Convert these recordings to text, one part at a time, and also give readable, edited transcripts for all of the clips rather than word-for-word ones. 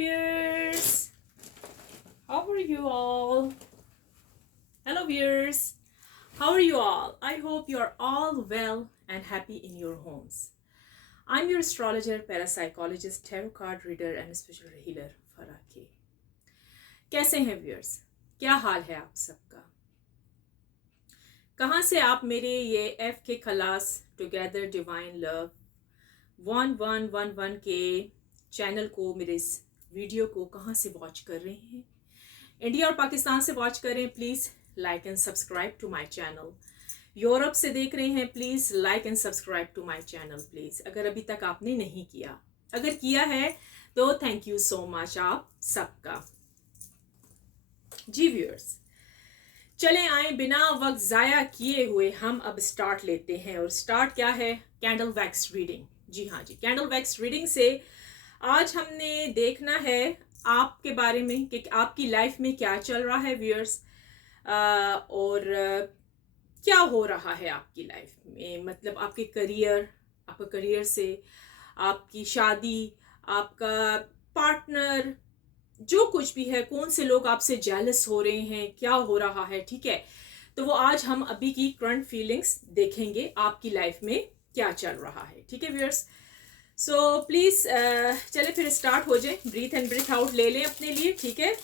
viewers, how are you all? Hello viewers, how are you all? I hope you are all well and happy in your homes. I'm your astrologer, parapsychologist, tarot card reader and spiritual healer Farah K. कैसे हैं viewers? क्या हाल है आप सबका? कहाँ से आप मेरे ये एफ के खलास टुगेदर डिवाइन लव 1111 के चैनल को, मेरे इस वीडियो को कहाँ से वॉच कर रहे हैं? इंडिया और पाकिस्तान से वॉच करें, please like and subscribe to my channel. Europe से देख रहे हैं, please like and subscribe to my channel please, अगर अभी तक आपने नहीं किया। अगर किया है तो थैंक यू सो मच आप सबका। जी व्यूअर्स, चले आए बिना वक्त ज़ाया किए हुए हम अब स्टार्ट लेते हैं। और स्टार्ट क्या है? Candle wax reading. जी हाँ जी, कैंडल वैक्स रीडिंग से आज हमने देखना है आपके बारे में कि आपकी लाइफ में क्या चल रहा है व्यूअर्स, और क्या हो रहा है आपकी लाइफ में। मतलब आपके करियर, आपका करियर से आपकी शादी, आपका पार्टनर, जो कुछ भी है, कौन से लोग आपसे जेलस हो रहे हैं, क्या हो रहा है, ठीक है। तो वो आज हम अभी की करंट फीलिंग्स देखेंगे, आपकी लाइफ में क्या चल रहा है, ठीक है व्यूअर्स। सो प्लीज़ चले फिर स्टार्ट हो जाए। ब्रीथ एंड ब्रीथ आउट ले लें अपने लिए, ठीक है।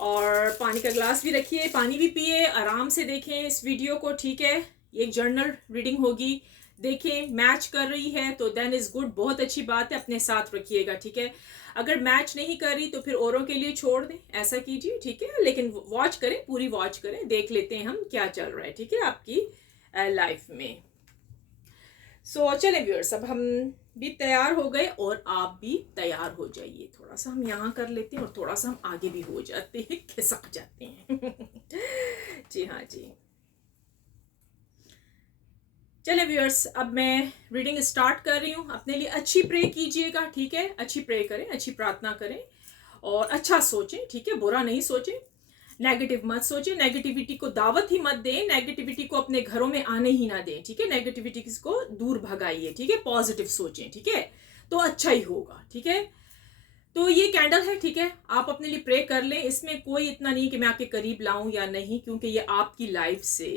और पानी का ग्लास भी रखिए, पानी भी पिए, आराम से देखें इस वीडियो को, ठीक है। ये एक जर्नल रीडिंग होगी, देखें मैच कर रही है तो देन इज गुड, बहुत अच्छी बात है, अपने साथ रखिएगा, ठीक है। अगर मैच नहीं कर रही तो फिर औरों के लिए छोड़ दें, ऐसा कीजिए, ठीक है। लेकिन वॉच करें, पूरी वॉच करें, देख लेते हैं हम क्या चल रहा है, ठीक है, आपकी लाइफ में। सो चले व्यूअर्स, अब हम भी तैयार हो गए और आप भी तैयार हो जाइए। थोड़ा सा हम यहाँ कर लेते हैं और थोड़ा सा हम आगे भी हो जाते हैं, खिसक जाते हैं। जी हाँ जी, चले व्यूअर्स, अब मैं रीडिंग स्टार्ट कर रही हूँ। अपने लिए अच्छी प्रे कीजिएगा, ठीक है। अच्छी प्रे करें, अच्छी प्रार्थना करें और अच्छा सोचें, ठीक है। बुरा नहीं सोचें, नेगेटिव मत सोचें, नेगेटिविटी को दावत ही मत दें, नेगेटिविटी को अपने घरों में आने ही ना दें, ठीक है। नेगेटिविटी को दूर भगाइए, ठीक है। पॉजिटिव सोचें, ठीक है, तो अच्छा ही होगा, ठीक है। तो ये कैंडल है, ठीक है, आप अपने लिए प्रे कर लें। इसमें कोई इतना नहीं कि मैं आपके करीब लाऊं या नहीं, क्योंकि ये आपकी लाइफ से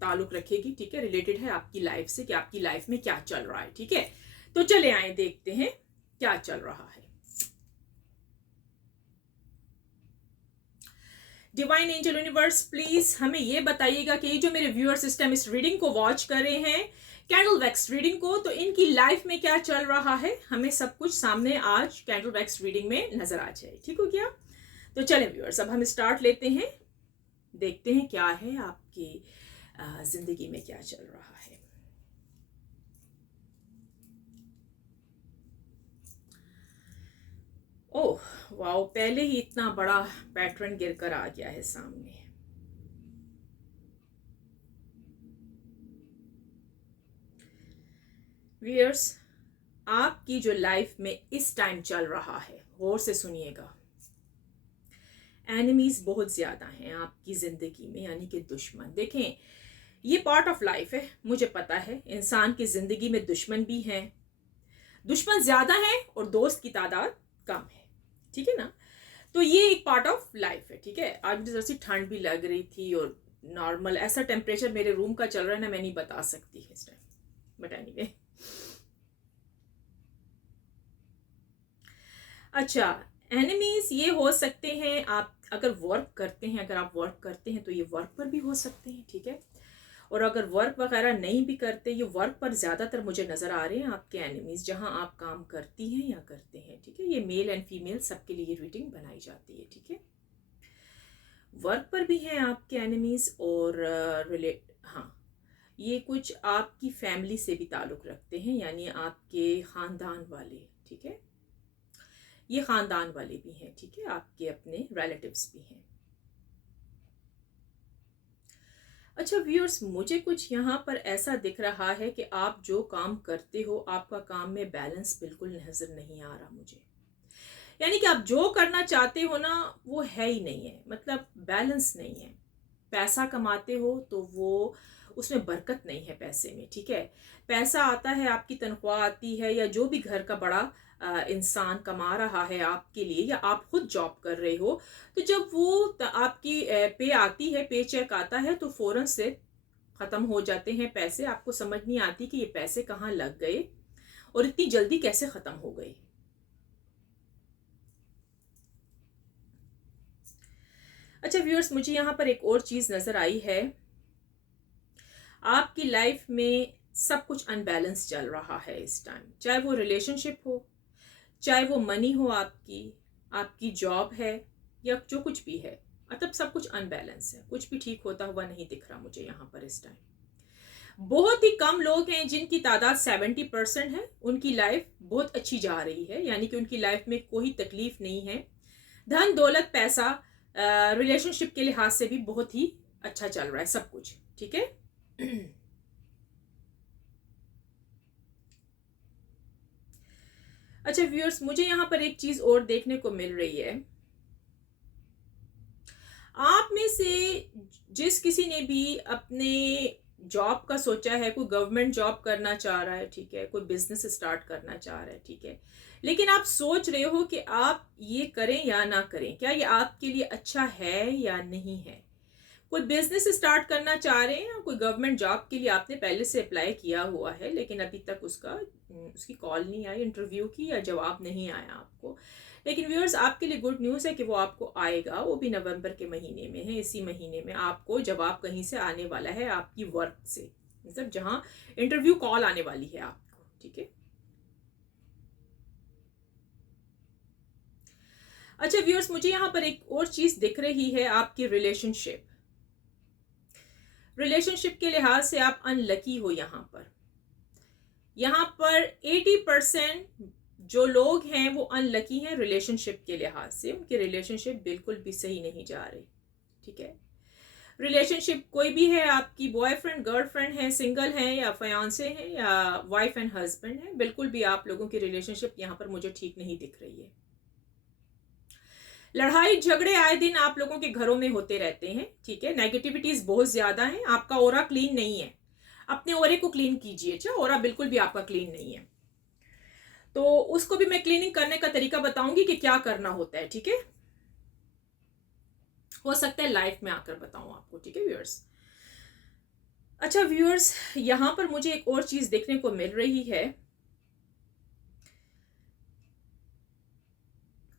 ताल्लुक रखेगी, ठीक है। रिलेटेड है आपकी लाइफ से कि आपकी लाइफ में क्या चल रहा है, ठीक है। तो चले आए, देखते हैं क्या चल रहा है। डिवाइन एंजल यूनिवर्स, प्लीज हमें ये बताइएगा कि जो मेरे व्यूअर्स इस टाइम इस रीडिंग को वॉच कर रहे हैं, कैंडल वैक्स रीडिंग को, तो इनकी लाइफ में क्या चल रहा है, हमें सब कुछ सामने आज कैंडल वैक्स रीडिंग में नजर आ जाए, ठीक हो गया। तो चलें व्यूअर्स, अब हम स्टार्ट लेते हैं, देखते हैं क्या है आपकी जिंदगी में क्या चल रहा है। ओह वाओ, पहले ही इतना बड़ा पैटर्न गिरकर आ गया है सामने। व्यूअर्स, आपकी जो लाइफ में इस टाइम चल रहा है, गौर से सुनिएगा, एनिमीज बहुत ज्यादा हैं आपकी जिंदगी में, यानी कि दुश्मन। देखें, ये पार्ट ऑफ लाइफ है, मुझे पता है इंसान की जिंदगी में दुश्मन भी हैं, दुश्मन ज्यादा है और दोस्त की तादाद कम है, ठीक है ना। तो ये एक पार्ट ऑफ लाइफ है, ठीक है। आज मुझे जरा सी ठंड भी लग रही थी और नॉर्मल ऐसा टेम्परेचर मेरे रूम का चल रहा है ना, मैं नहीं बता सकती इस टाइम, बट एनीवे। अच्छा, एनिमीज ये हो सकते हैं, आप अगर वर्क करते हैं, अगर आप वर्क करते हैं तो ये वर्क पर भी हो सकते हैं, ठीक है। और अगर वर्क वगैरह नहीं भी करते, ये वर्क पर ज़्यादातर मुझे नज़र आ रहे हैं आपके एनिमीज, जहां आप काम करती हैं या करते हैं, ठीक है। ये मेल एंड फीमेल सबके लिए रीडिंग बनाई जाती है, ठीक है। वर्क पर भी हैं आपके एनिमीज और हाँ, ये कुछ आपकी फैमिली से भी ताल्लुक़ रखते हैं, यानी आपके ख़ानदान वाले, ठीक है। ये ख़ानदान वाले भी हैं, ठीक है, आपके अपने रिलेटिव्स भी हैं। अच्छा व्यूअर्स, मुझे कुछ यहाँ पर ऐसा दिख रहा है कि आप जो काम करते हो, आपका काम में बैलेंस बिल्कुल नजर नहीं आ रहा मुझे। यानी कि आप जो करना चाहते हो ना, वो है ही नहीं है, मतलब बैलेंस नहीं है। पैसा कमाते हो तो वो उसमें बरकत नहीं है पैसे में, ठीक है। पैसा आता है, आपकी तनख्वाह आती है, या जो भी घर का बड़ा इंसान कमा रहा है आपके लिए, या आप खुद जॉब कर रहे हो, तो जब वो आपकी पे आती है, पे चेक आता है, तो फौरन से खत्म हो जाते हैं पैसे। आपको समझ नहीं आती कि ये पैसे कहाँ लग गए और इतनी जल्दी कैसे खत्म हो गए। अच्छा व्यूअर्स, मुझे यहाँ पर एक और चीज़ नज़र आई है। आपकी लाइफ में सब कुछ अनबैलेंस चल रहा है इस टाइम, चाहे वो रिलेशनशिप हो, चाहे वो मनी हो, आपकी आपकी जॉब है, या जो कुछ भी है, मतलब सब कुछ अनबैलेंस है। कुछ भी ठीक होता हुआ नहीं दिख रहा मुझे यहाँ पर इस टाइम। बहुत ही कम लोग हैं जिनकी तादाद 70% है, उनकी लाइफ बहुत अच्छी जा रही है, यानी कि उनकी लाइफ में कोई तकलीफ नहीं है। धन दौलत पैसा रिलेशनशिप के लिहाज से भी बहुत ही अच्छा चल रहा है सब कुछ, ठीक है। अच्छा व्यूअर्स, मुझे यहाँ पर एक चीज और देखने को मिल रही है। आप में से जिस किसी ने भी अपने जॉब का सोचा है, कोई गवर्नमेंट जॉब करना चाह रहा है, ठीक है, कोई बिजनेस स्टार्ट करना चाह रहा है, ठीक है, लेकिन आप सोच रहे हो कि आप ये करें या ना करें, क्या ये आपके लिए अच्छा है या नहीं है। कोई बिजनेस स्टार्ट करना चाह रहे हैं, या कोई गवर्नमेंट जॉब के लिए आपने पहले से अप्लाई किया हुआ है, लेकिन अभी तक उसकी कॉल नहीं आई, इंटरव्यू की, या जवाब नहीं आया आपको। लेकिन व्यूअर्स, आपके लिए गुड न्यूज़ है कि वो आपको आएगा, वो भी नवंबर के महीने में है। इसी महीने में आपको जवाब कहीं से आने वाला है, आपकी वर्क से, मतलब जहां इंटरव्यू कॉल आने वाली है आपको, ठीक है। अच्छा व्यूअर्स, मुझे यहाँ पर एक और चीज दिख रही है, आपकी रिलेशनशिप के लिहाज से आप अनलकी हो। यहाँ पर 80% जो लोग हैं वो अनलकी हैं रिलेशनशिप के लिहाज से। उनके रिलेशनशिप बिल्कुल भी सही नहीं जा रहे, ठीक है। रिलेशनशिप कोई भी है, आपकी बॉयफ्रेंड गर्लफ्रेंड है, सिंगल है, या फयांसे हैं, या वाइफ एंड हस्बैंड है, बिल्कुल भी आप लोगों की रिलेशनशिप यहाँ पर मुझे ठीक नहीं दिख रही है। लड़ाई झगड़े आए दिन आप लोगों के घरों में होते रहते हैं, ठीक है। नेगेटिविटीज बहुत ज्यादा है, आपका ओरा क्लीन नहीं है। अपने ओरे को क्लीन कीजिए। अच्छा, ओरा बिल्कुल भी आपका क्लीन नहीं है, तो उसको भी मैं क्लीनिंग करने का तरीका बताऊंगी कि क्या करना होता है, ठीक है। हो सकता है लाइफ में आकर बताऊं आपको, ठीक है व्यूअर्स। अच्छा व्यूअर्स, यहां पर मुझे एक और चीज देखने को मिल रही है।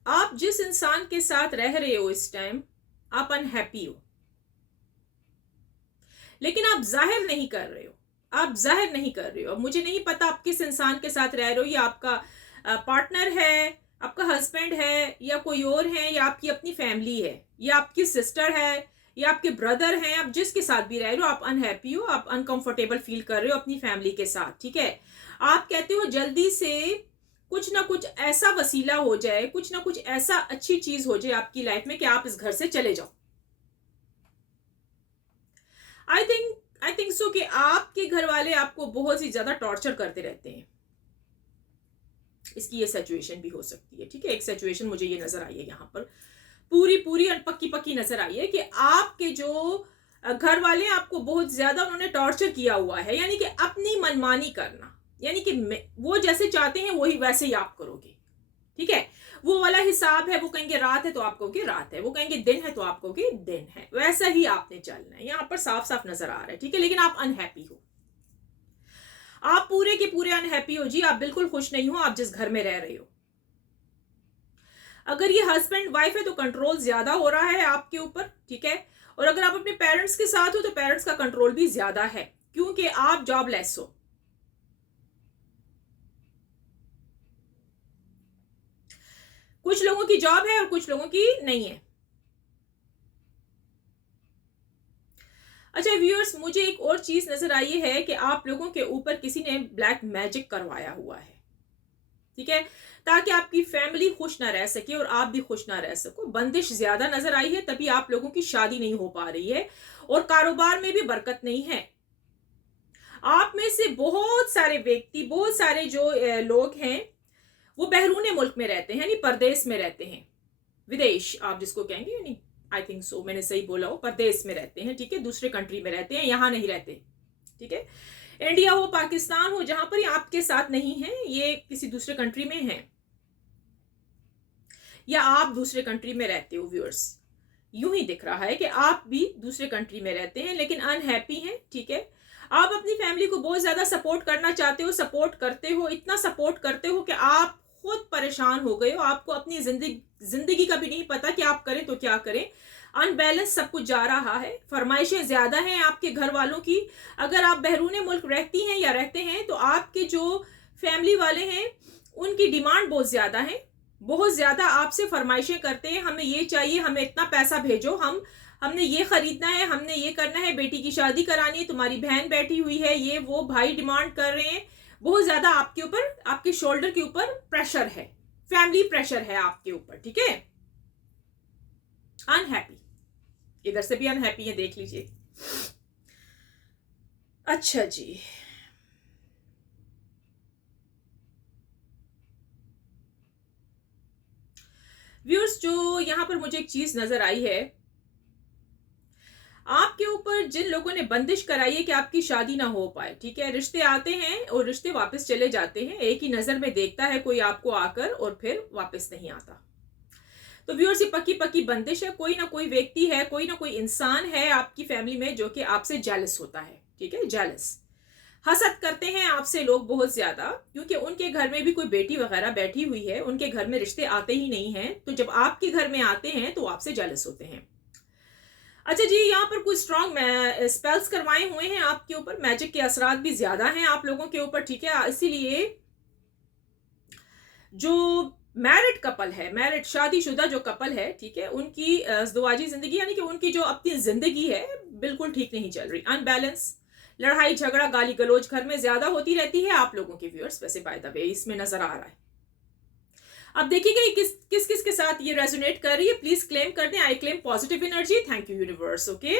आप जिस इंसान के साथ रह रहे हो इस टाइम, आप अनहैप्पी हो, लेकिन आप जाहिर नहीं कर रहे हो। आप जाहिर नहीं कर रहे हो। अब मुझे नहीं पता आप किस इंसान के साथ रह रहे हो, या आपका पार्टनर है, आपका हस्बैंड है, या कोई और है, या आपकी अपनी फैमिली है, या आपकी सिस्टर है, या आपके ब्रदर हैं। आप जिसके साथ भी रह रहे हो, आप अनहैप्पी हो, आप अनकंफर्टेबल फील कर रहे हो अपनी फैमिली के साथ, ठीक है। आप कहते हो जल्दी से कुछ ना कुछ ऐसा वसीला हो जाए, कुछ ना कुछ ऐसा अच्छी चीज हो जाए आपकी लाइफ में कि आप इस घर से चले जाओ। आई थिंक सो कि आपके घर वाले आपको बहुत ही ज्यादा टॉर्चर करते रहते हैं। इसकी ये सिचुएशन भी हो सकती है, ठीक है। एक सिचुएशन मुझे ये नजर आई है यहाँ पर, पूरी पूरी और पक्की पक्की नजर आई है कि आपके जो घर वाले आपको बहुत ज्यादा उन्होंने टॉर्चर किया हुआ है, यानी कि अपनी मनमानी करना, यानी कि वो जैसे चाहते हैं वही वैसे ही आप करोगे, ठीक है। वो वाला हिसाब है, वो कहेंगे रात है तो आप कहोगे रात है, वो कहेंगे दिन है तो आप कहोगे दिन है, वैसा ही आपने चलना है। यहाँ पर साफ साफ नजर आ रहा है, ठीक है। लेकिन आप अनहैप्पी हो, आप पूरे के पूरे अनहैप्पी हो जी। आप बिल्कुल खुश नहीं हो आप जिस घर में रह रहे हो। अगर ये हस्बैंड वाइफ है तो कंट्रोल ज्यादा हो रहा है आपके ऊपर, ठीक है। और अगर आप अपने पेरेंट्स के साथ हो तो पेरेंट्स का कंट्रोल भी ज्यादा है, क्योंकि आप जॉबलेस हो। कुछ लोगों की जॉब है और कुछ लोगों की नहीं है। अच्छा व्यूअर्स, मुझे एक और चीज नजर आई है कि आप लोगों के ऊपर किसी ने ब्लैक मैजिक करवाया हुआ है, ठीक है, ताकि आपकी फैमिली खुश ना रह सके और आप भी खुश ना रह सको। बंदिश ज्यादा नजर आई है, तभी आप लोगों की शादी नहीं हो पा रही है, और कारोबार में भी बरकत नहीं है। आप में से बहुत सारे व्यक्ति, बहुत सारे जो लोग हैं, वो बहरूने मुल्क में रहते हैं, यानी परदेश में रहते हैं, विदेश आप जिसको कहेंगे, यानी आई थिंक सो मैंने सही बोला हो, परदेश में रहते हैं, ठीक है, दूसरे कंट्री में रहते हैं, यहाँ नहीं रहते। ठीक है। इंडिया हो, पाकिस्तान हो, जहां पर ये आपके साथ नहीं है, ये किसी दूसरे कंट्री में है या आप दूसरे कंट्री में रहते हो व्यूअर्स, यूं ही दिख रहा है कि आप भी दूसरे कंट्री में रहते हैं लेकिन अनहैप्पी हैं, ठीक है। आप अपनी फैमिली को बहुत ज्यादा सपोर्ट करना चाहते हो, सपोर्ट करते हो, इतना सपोर्ट करते हो कि आप खुद परेशान हो गए हो, आपको अपनी जिंदगी का भी नहीं पता कि आप करें तो क्या करें। अनबैलेंस सब कुछ जा रहा है, फरमाइशें ज्यादा हैं आपके घर वालों की। अगर आप बैरून मुल्क रहती हैं या रहते हैं तो आपके जो फैमिली वाले हैं उनकी डिमांड बहुत ज्यादा है, बहुत ज्यादा आपसे फरमाइशें करते हैं, हमें ये चाहिए, हमें इतना पैसा भेजो, हमने ये खरीदना है, हमने ये करना है, बेटी की शादी करानी है, तुम्हारी बहन बैठी हुई है, ये वो भाई डिमांड कर रहे हैं। बहुत ज्यादा आपके ऊपर, आपके शोल्डर के ऊपर प्रेशर है, फैमिली प्रेशर है आपके ऊपर, ठीक है। अनहैप्पी, इधर से भी अनहैप्पी है, देख लीजिए। अच्छा जी, व्यूअर्स, जो यहां पर मुझे एक चीज नजर आई है, आपके ऊपर जिन लोगों ने बंदिश कराई है कि आपकी शादी ना हो पाए, ठीक है। रिश्ते आते हैं और रिश्ते वापस चले जाते हैं, एक ही नजर में देखता है कोई आपको आकर और फिर वापस नहीं आता। तो व्यूअर्स, ये पक्की पक्की बंदिश है, कोई ना कोई व्यक्ति है, कोई ना कोई इंसान है आपकी फैमिली में जो कि आपसे जेलस होता है, ठीक है, जेलस। हसद करते हैं आपसे लोग बहुत ज्यादा, क्योंकि उनके घर में भी कोई बेटी वगैरह बैठी हुई है, उनके घर में रिश्ते आते ही नहीं हैं, तो जब आपके घर में आते हैं तो आपसे जेलस होते हैं। अच्छा जी, यहाँ पर कुछ स्ट्रॉन्ग स्पेल्स करवाए हुए हैं आपके ऊपर, मैजिक के असरात भी ज्यादा हैं आप लोगों के ऊपर, ठीक है। इसीलिए जो मैरिड कपल है, मैरिड शादीशुदा जो कपल है, ठीक है, उनकी ज़दवाजी जिंदगी यानी कि उनकी जो अपनी जिंदगी है बिल्कुल ठीक नहीं चल रही, अनबैलेंस, लड़ाई झगड़ा गाली गलौज घर में ज्यादा होती रहती है आप लोगों के व्यूअर्स, वैसे बाय द वे इसमें नजर आ रहा है। अब देखिएगा ये किस किस के साथ ये रेजोनेट कर रही है, प्लीज क्लेम कर दें, I claim positive energy, thank you universe, okay.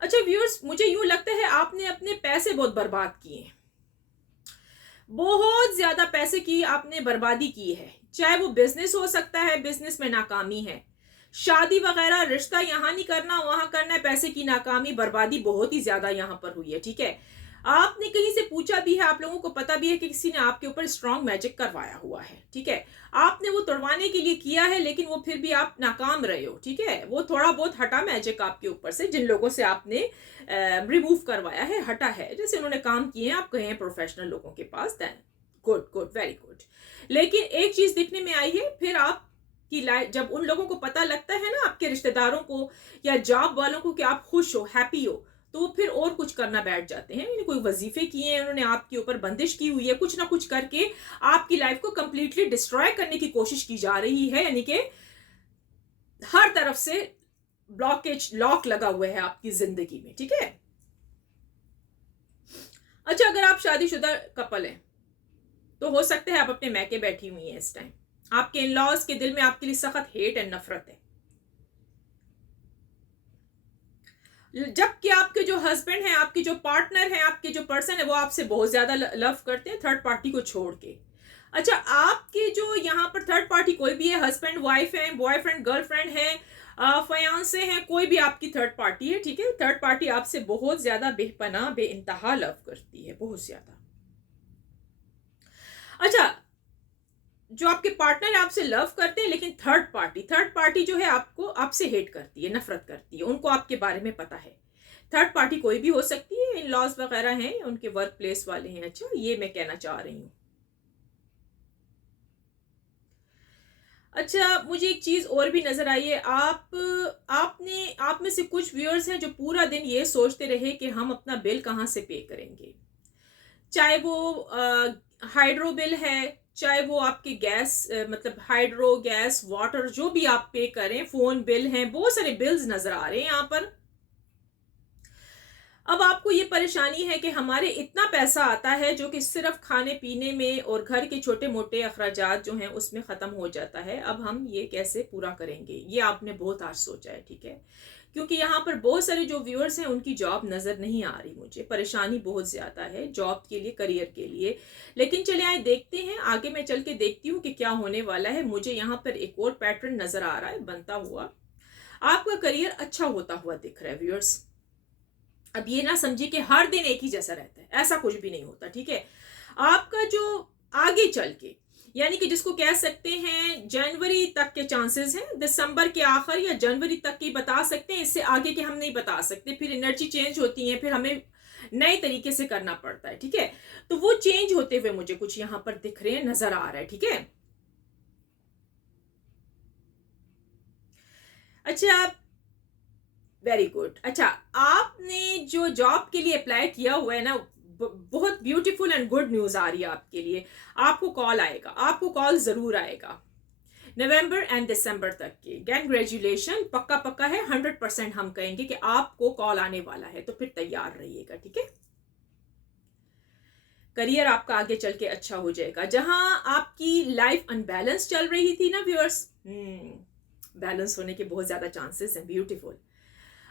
अच्छा व्यूअर्स, मुझे यूं लगता है आपने अपने पैसे बहुत बर्बाद किए हैं, बहुत ज्यादा पैसे की आपने बर्बादी की है, चाहे वो बिजनेस हो सकता है, बिजनेस में नाकामी है, शादी वगैरह रिश्ता यहाँ नहीं करना वहां करना है, पैसे की नाकामी बर्बादी बहुत ही ज्यादा यहाँ पर हुई है, ठीक है। आपने कहीं से पूछा भी है, आप लोगों को पता भी है कि किसी ने आपके ऊपर स्ट्रॉन्ग मैजिक करवाया हुआ है, ठीक है। आपने वो तोड़वाने के लिए किया है लेकिन वो फिर भी आप नाकाम रहे हो, ठीक है। वो थोड़ा बहुत हटा मैजिक आपके ऊपर से, जिन लोगों से आपने रिमूव करवाया है, हटा है, जैसे उन्होंने काम किए हैं, आप गए हैं प्रोफेशनल लोगों के पास, then good good very good. लेकिन एक चीज दिखने में आई है, फिर आप की लाइफ, जब उन लोगों को पता लगता है ना, आपके रिश्तेदारों को या जॉब वालों को, कि आप खुश हो, हैप्पी हो, तो फिर और कुछ करना बैठ जाते हैं, यानी कोई वजीफे किए हैं उन्होंने, आपके ऊपर बंदिश की हुई है, कुछ ना कुछ करके आपकी लाइफ को कंप्लीटली डिस्ट्रॉय करने की कोशिश की जा रही है, यानी कि हर तरफ से ब्लॉकेज, लॉक लगा हुआ है आपकी जिंदगी में, ठीक है। अच्छा, अगर आप शादीशुदा कपल हैं तो हो सकता है आप अपने मैके बैठी हुई हैं इस टाइम, आपके इन लॉज के दिल में आपके लिए सख्त हेट एंड नफरत है, जबकि आपके जो हस्बैंड हैं, आपके जो पार्टनर हैं, आपके जो पर्सन है, वो आपसे बहुत ज्यादा लव करते हैं, थर्ड पार्टी को छोड़ के। अच्छा, आपके जो यहाँ पर थर्ड पार्टी कोई भी है, हस्बैंड वाइफ है, बॉयफ्रेंड गर्लफ्रेंड है, फयांसे हैं, कोई भी आपकी थर्ड पार्टी है, ठीक है, थर्ड पार्टी आपसे बहुत ज्यादा बेपनाह बेइंतहा लव करती है, बहुत ज्यादा। अच्छा, जो आपके पार्टनर है आपसे लव करते हैं, लेकिन थर्ड पार्टी जो है आपको, आपसे हेट करती है, नफरत करती है, उनको आपके बारे में पता है। थर्ड पार्टी कोई भी हो सकती है, इन लॉज वगैरह हैं, उनके वर्क प्लेस वाले हैं, अच्छा, ये मैं कहना चाह रही हूँ। अच्छा, मुझे एक चीज और भी नजर आई है, आप में से कुछ व्यूअर्स हैं जो पूरा दिन ये सोचते रहे कि हम अपना बिल कहाँ से पे करेंगे, चाहे वो हाइड्रो बिल है, चाहे वो आपके गैस, मतलब हाइड्रो गैस वाटर जो भी आप पे करें, फोन बिल हैं, बहुत सारे बिल्स नजर आ रहे हैं यहाँ पर। अब आपको ये परेशानी है कि हमारे इतना पैसा आता है जो कि सिर्फ खाने पीने में और घर के छोटे मोटे अखराजात जो हैं उसमें ख़त्म हो जाता है। अब हम ये कैसे पूरा करेंगे, ये आपने बहुत आज सोचा है, ठीक है। क्योंकि यहाँ पर बहुत सारे जो व्यूअर्स हैं उनकी जॉब नज़र नहीं आ रही, मुझे परेशानी बहुत ज़्यादा है जॉब के लिए, करियर के लिए। लेकिन चले आए देखते हैं, आगे मैं चल के देखती हूँ कि क्या होने वाला है। मुझे यहाँ पर एक और पैटर्न नज़र आ रहा है बनता हुआ। आपका करियर अच्छा होता हुआ दिख रहा है व्यूअर्स। अब ये ना समझिए कि हर दिन एक ही जैसा रहता है, ऐसा कुछ भी नहीं होता, ठीक है। आपका जो आगे चल के, यानी कि जिसको कह सकते हैं जनवरी तक के चांसेस हैं, दिसंबर के आखिर या जनवरी तक की बता सकते हैं, इससे आगे के हम नहीं बता सकते। फिर एनर्जी चेंज होती है, फिर हमें नए तरीके से करना पड़ता है, ठीक है। तो वो चेंज होते हुए मुझे कुछ यहाँ पर दिख रहे हैं, नजर आ रहा है, ठीक है। अच्छा, वेरी गुड। अच्छा, आपने जो जॉब के लिए अप्लाई किया हुआ है ना, बहुत ब्यूटीफुल एंड गुड न्यूज आ रही है आपके लिए। आपको कॉल आएगा, आपको कॉल जरूर आएगा नवंबर एंड दिसंबर तक की। कंग्रेचुलेशन, पक्का पक्का है, 100% हम कहेंगे कि आपको कॉल आने वाला है, तो फिर तैयार रहिएगा, ठीक है। करियर आपका आगे चल के अच्छा हो जाएगा। जहां आपकी लाइफ अनबैलेंस चल रही थी ना व्यूअर्स, बैलेंस होने के बहुत ज्यादा चांसेस हैं। ब्यूटीफुल।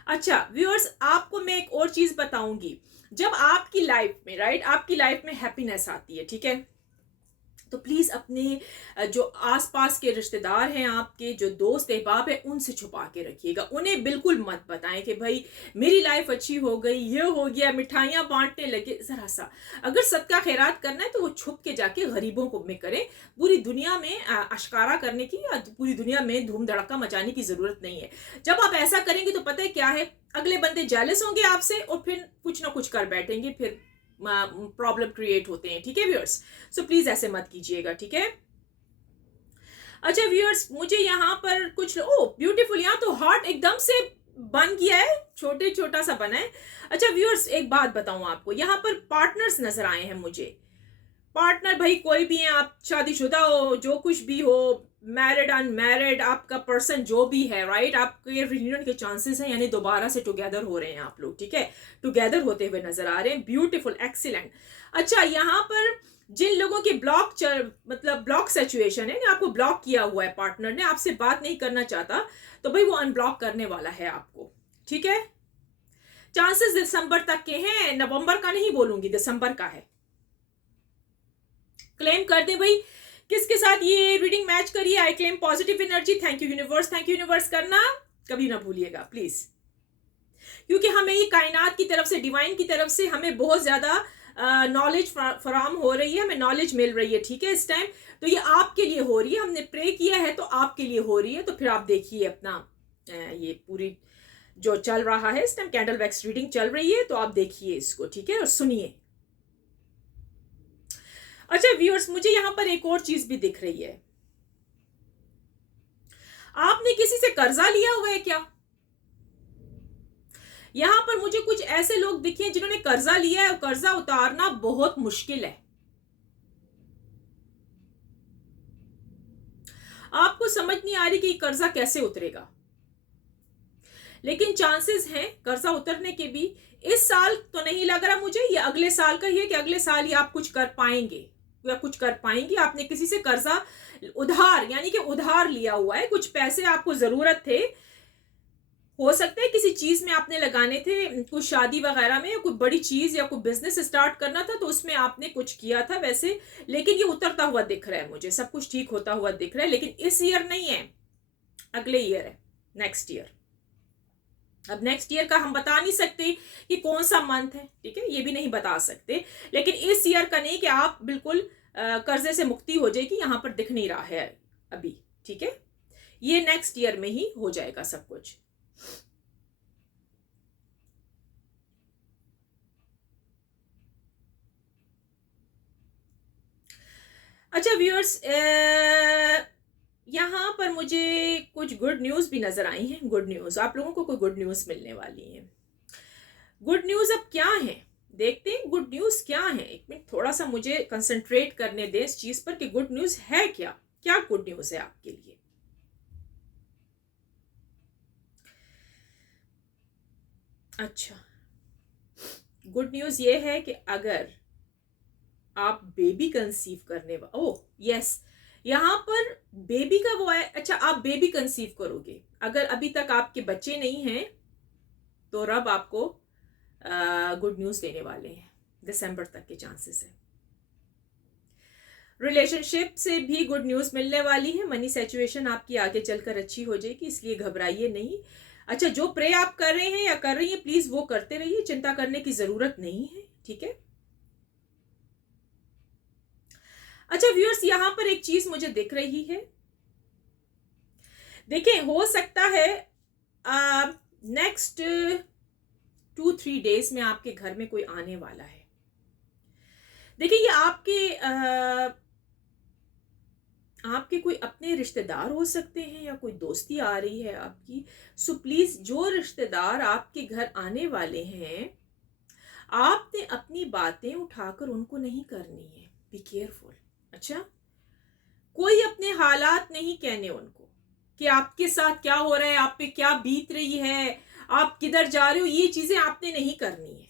अच्छा व्यूअर्स, आपको मैं एक और चीज बताऊंगी। जब आपकी लाइफ में, राइट, आपकी लाइफ में हैप्पीनेस आती है, ठीक है, तो प्लीज अपने जो आसपास के रिश्तेदार हैं, आपके जो दोस्त अहबाब है, उनसे छुपा के रखिएगा। उन्हें बिल्कुल मत बताएं कि भाई मेरी लाइफ अच्छी हो गई, ये हो गया, मिठाइयां बांटने लगे। जरा सा अगर सदका खैरात करना है तो वो छुप के जाके गरीबों को में करें। पूरी दुनिया में अशकारा करने की या पूरी दुनिया में धूम धड़का मचाने की जरूरत नहीं है। जब आप ऐसा करेंगे तो पता है क्या है, अगले बंदे जेलस होंगे आपसे और फिर कुछ ना कुछ कर बैठेंगे, फिर प्रॉब्लम क्रिएट होते हैं, ठीक है व्यूअर्स। सो प्लीज ऐसे मत कीजिएगा, ठीक है। अच्छा व्यूअर्स, मुझे यहाँ पर कुछ, ओ ब्यूटीफुल, यहाँ तो हार्ट एकदम से बन गया है, छोटे छोटा सा बना है। अच्छा व्यूअर्स, एक बात बताऊं आपको, यहाँ पर पार्टनर्स नजर आए हैं मुझे। पार्टनर भाई कोई भी है, आप शादीशुदा हो, जो कुछ भी हो, मैरिड अनमैरिड, आपका पर्सन जो भी है, राइट, आपके रियूनियन के चांसेस हैं, यानी दोबारा से टुगेदर हो रहे हैं आप लोग, ठीक है। टुगेदर होते हुए नजर आ रहे हैं, ब्यूटीफुल, एक्सीलेंट। अच्छा, यहाँ पर जिन लोगों की मतलब ब्लॉक सिचुएशन है, आपको ब्लॉक किया हुआ है, पार्टनर ने आपसे बात नहीं करना चाहता, तो भाई वो अनब्लॉक करने वाला है आपको, ठीक है। चांसेस दिसंबर तक के हैं, नवंबर का नहीं बोलूंगी, दिसंबर का है। क्लेम कर दे भाई, किसके साथ ये रीडिंग मैच करिए। I claim positive energy. Thank you universe, thank you universe करना कभी ना भूलिएगा प्लीज, क्योंकि हमें ये कायनात की तरफ से, डिवाइन की तरफ से हमें बहुत ज्यादा नॉलेज फराम हो रही है, हमें नॉलेज मिल रही है, ठीक है, इस टाइम। तो ये आपके लिए हो रही है, हमने प्रे किया है तो आपके लिए हो रही है। तो फिर आप देखिए अपना ये पूरी जो चल रहा है इस टाइम, कैंडल वैक्स रीडिंग चल रही है, तो आप देखिए इसको, ठीक है, और सुनिए। अच्छा व्यूअर्स, मुझे यहां पर एक और चीज भी दिख रही है। आपने किसी से कर्जा लिया हुआ है क्या? यहां पर मुझे कुछ ऐसे लोग दिखे हैं जिन्होंने कर्जा लिया है और कर्जा उतारना बहुत मुश्किल है। आपको समझ नहीं आ रही कि कर्जा कैसे उतरेगा, लेकिन चांसेस हैं कर्जा उतरने के भी। इस साल तो नहीं लग रहा मुझे, ये अगले साल का ही है कि अगले साल ही आप कुछ कर पाएंगे या कुछ कर पाएंगी। आपने किसी से कर्जा उधार, यानी कि उधार लिया हुआ है, कुछ पैसे आपको जरूरत थे, हो सकता है किसी चीज में आपने लगाने थे, कुछ शादी वगैरह में, या कोई बड़ी चीज या कोई बिजनेस स्टार्ट करना था, तो उसमें आपने कुछ किया था वैसे। लेकिन ये उतरता हुआ दिख रहा है मुझे, सब कुछ ठीक होता हुआ दिख रहा है, लेकिन इस ईयर नहीं है, अगले ईयर है, नेक्स्ट ईयर। अब नेक्स्ट ईयर का हम बता नहीं सकते कि कौन सा मंथ है, ठीक है, ये भी नहीं बता सकते। लेकिन इस ईयर का नहीं कि आप बिल्कुल कर्जे से मुक्ति हो जाएगी, यहां पर दिख नहीं रहा है अभी, ठीक है। ये नेक्स्ट ईयर में ही हो जाएगा सब कुछ। अच्छा व्यूअर्स, यहाँ पर मुझे कुछ गुड न्यूज भी नजर आई हैं। गुड न्यूज, आप लोगों को कोई गुड न्यूज मिलने वाली है। गुड न्यूज अब क्या है, देखते हैं गुड न्यूज क्या है। एक मिनट, थोड़ा सा मुझे कंसंट्रेट करने दें इस चीज पर कि गुड न्यूज है क्या, क्या गुड न्यूज है आपके लिए। अच्छा, गुड न्यूज़ ये है कि अगर आप बेबी कंसीव करने ओह यस, यहाँ पर बेबी का वो है। अच्छा, आप बेबी कंसीव करोगे, अगर अभी तक आपके बच्चे नहीं हैं तो रब आपको गुड न्यूज़ देने वाले हैं, दिसंबर तक के चांसेस है। रिलेशनशिप से भी गुड न्यूज़ मिलने वाली है। मनी सिचुएशन आपकी आगे चलकर अच्छी हो जाएगी, इसलिए घबराइए नहीं। अच्छा, जो प्रे आप कर रहे हैं या कर रही हैं प्लीज वो करते रहिए, चिंता करने की जरूरत नहीं है, ठीक है। अच्छा व्यूअर्स, यहां पर एक चीज मुझे दिख रही है, देखिए हो सकता है नेक्स्ट 2-3 डेज में आपके घर में कोई आने वाला है। देखिए ये आपके कोई अपने रिश्तेदार हो सकते हैं या कोई दोस्ती आ रही है आपकी। सो प्लीज जो रिश्तेदार आपके घर आने वाले हैं, आपने अपनी बातें उठाकर उनको नहीं करनी है, बी केयरफुल। अच्छा, कोई अपने हालात नहीं कहने उनको कि आपके साथ क्या हो रहा है, आप पे क्या बीत रही है, आप किधर जा रहे हो, ये चीजें आपने नहीं करनी है।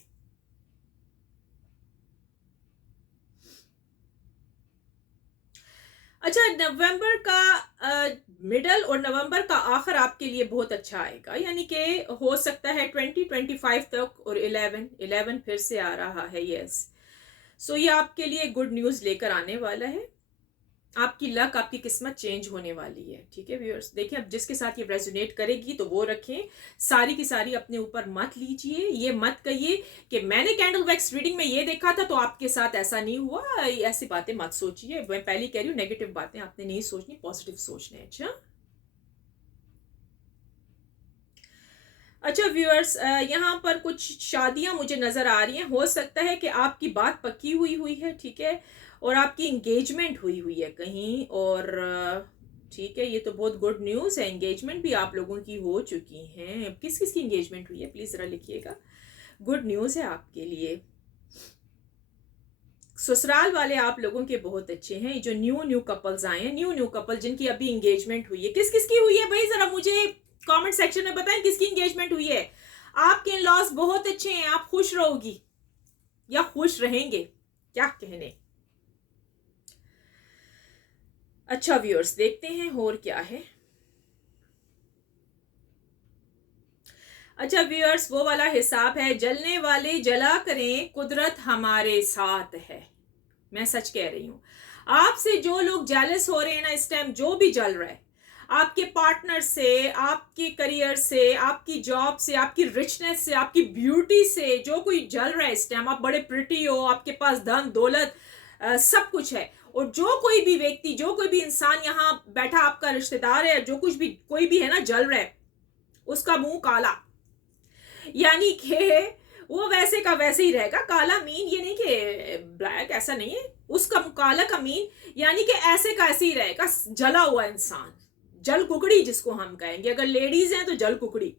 अच्छा, नवंबर का मिडल और नवंबर का आखिर आपके लिए बहुत अच्छा आएगा, यानी कि हो सकता है 2025 तक, और 11 फिर से आ रहा है, यस। सो ये आपके लिए गुड न्यूज़ लेकर आने वाला है। आपकी लक, आपकी किस्मत चेंज होने वाली है, ठीक है व्यूअर्स। देखिए अब जिसके साथ ये रेजोनेट करेगी तो वो रखें, सारी की सारी अपने ऊपर मत लीजिए। ये मत कहिए कि मैंने कैंडल वैक्स रीडिंग में ये देखा था तो आपके साथ ऐसा नहीं हुआ, ऐसी बातें मत सोचिए। मैं पहले कह रही हूँ, नेगेटिव बातें आपने नहीं सोचनी, पॉजिटिव सोचने। अच्छा व्यूअर्स, यहाँ पर कुछ शादियां मुझे नजर आ रही हैं। हो सकता है कि आपकी बात पक्की हुई हुई है, ठीक है, और आपकी इंगेजमेंट हुई हुई है कहीं, और ठीक है, ये तो बहुत गुड न्यूज़ है। एंगेजमेंट भी आप लोगों की हो चुकी हैं। किस किस की एंगेजमेंट हुई है प्लीज जरा लिखिएगा, गुड न्यूज़ है आपके लिए। ससुराल वाले आप लोगों के बहुत अच्छे हैं। ये जो न्यू कपल्स आए हैं, न्यू कपल जिनकी अभी एंगेजमेंट हुई है, किस किस की हुई है भाई, जरा मुझे कमेंट सेक्शन में बताएं किसकी एंगेजमेंट हुई है। आपके इन लॉज बहुत अच्छे हैं, आप खुश रहोगी या खुश रहेंगे, क्या कहने। अच्छा व्यूअर्स, देखते हैं और क्या है। अच्छा व्यूअर्स, वो वाला हिसाब है, जलने वाले जला करें, कुदरत हमारे साथ है। मैं सच कह रही हूं, आपसे जो लोग जेलस हो रहे हैं ना इस टाइम, जो भी जल रहा है, आपके पार्टनर से, आपके करियर से, आपकी जॉब से, आपकी रिचनेस से, आपकी ब्यूटी से, जो कोई जल रहा है इस टाइम, आप बड़े प्रिटी हो, आपके पास धन दौलत सब कुछ है, और जो कोई भी व्यक्ति, जो कोई भी इंसान यहाँ बैठा आपका रिश्तेदार है, जो कुछ भी कोई भी है ना जल रहा है, उसका मुंह काला, यानी कि वो वैसे का वैसे ही रहेगा। काला मीन ये नहीं कि ब्लैक, ऐसा नहीं है, उसका काला का मीन यानी कि ऐसे का ऐसे ही रहेगा, जला हुआ इंसान, जल कुकड़ी जिसको हम कहेंगे, अगर लेडीज हैं तो जल कुकड़ी,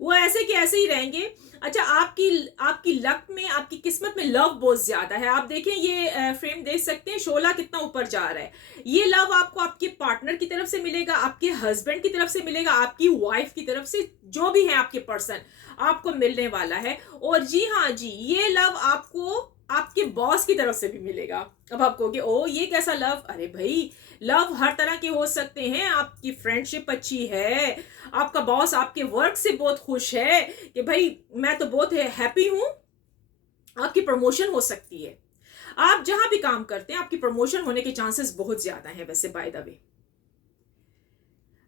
वो ऐसे के ऐसे ही रहेंगे। अच्छा, आपकी आपकी लक में, आपकी किस्मत में लव बहुत ज्यादा है। आप देखें, ये फ्रेम देख सकते हैं, शोला कितना ऊपर जा रहा है। ये लव आपको आपके पार्टनर की तरफ से मिलेगा, आपके हस्बैंड की तरफ से मिलेगा, आपकी वाइफ की तरफ से, जो भी है आपके पर्सन, आपको मिलने वाला है। और जी हाँ जी, ये लव आपको आपके बॉस की तरफ से भी मिलेगा। अब आप कहोगे ओ ये कैसा लव, अरे भाई लव हर तरह के हो सकते हैं। आपकी फ्रेंडशिप अच्छी है, आपका बॉस आपके वर्क से बहुत खुश है कि भाई मैं तो बहुत हैप्पी हूं, आपकी प्रमोशन हो सकती है। आप जहां भी काम करते हैं आपकी प्रमोशन होने के चांसेस बहुत ज्यादा हैं वैसे, बाय द वे।